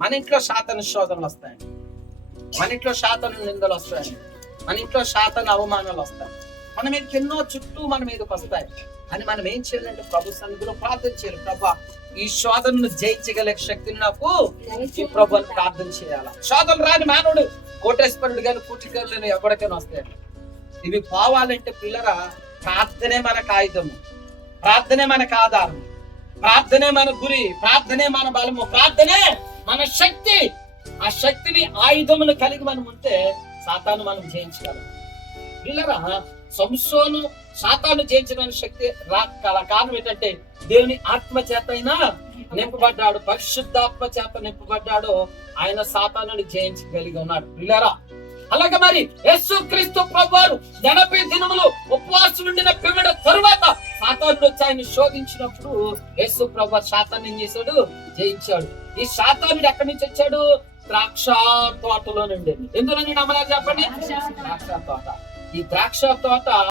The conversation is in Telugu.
మన ఇంట్లో శాతన శోధనలు వస్తాయండి మన ఇంట్లో శాతన నిందలు వస్తాయండి మన ఇంట్లో శాతన అవమానాలు వస్తాయి. మన మీదకి ఎన్నో చుట్టూ మన మీదకి వస్తాయి. అని మనం ఏం చేయాలంటే ప్రభు సన్నిధిలో ప్రార్థన చేయాలి. ప్రభా ఈ శోధనను జయించగల శక్తిని నాకు ఈ ప్రభు అని ప్రార్థన చేయాలి? శోధన రాని మానవుడు కోటేశ్వరుడు కానీ పుట్టికలు ఎవరికైనా వస్తాయండి ఇవి పోవాలంటే పిల్లరా ప్రార్థనే మనకు ఆయుధము. ప్రార్థనే మనకు ఆధారం. ప్రార్థనే మన గురి. ప్రార్థనే మన బలము. ప్రార్థనే మన శక్తి. ఆ శక్తిని ఆయుధములు కలిగి మనం ఉంటే సాతాను మనం జయించగలం. పిల్లరా సంసోను సాతాను జయించడానికి శక్తి రా కల- కారణం ఏంటంటే దేవుని ఆత్మ చేత అయినా నింపబడ్డాడు పరిశుద్ధాత్మ చేత నింపబడ్డాడు ఆయన సాతానుని జయించగలిగి ఉన్నాడు. పిల్లరా అలాగే మరి యేసు క్రీస్తు ప్రభువారు ఎనభై దినములు ఉపవాసం ఉండిన పిమ్మడ తరువాత సాతానుడు వచ్చి ఆయన శోధించినప్పుడు యేసు ప్రభు సాతాన్ని ఏం చేశాడు? జయించాడు. ఈ సాతానుడు ఎక్కడి నుంచి వచ్చాడు? ద్రాక్ష తోటలో నుండి. ఎందులో నమ్మలేదు చెప్పండి? ద్రాక్ష తోట ఈ ద్రాక్ష తోట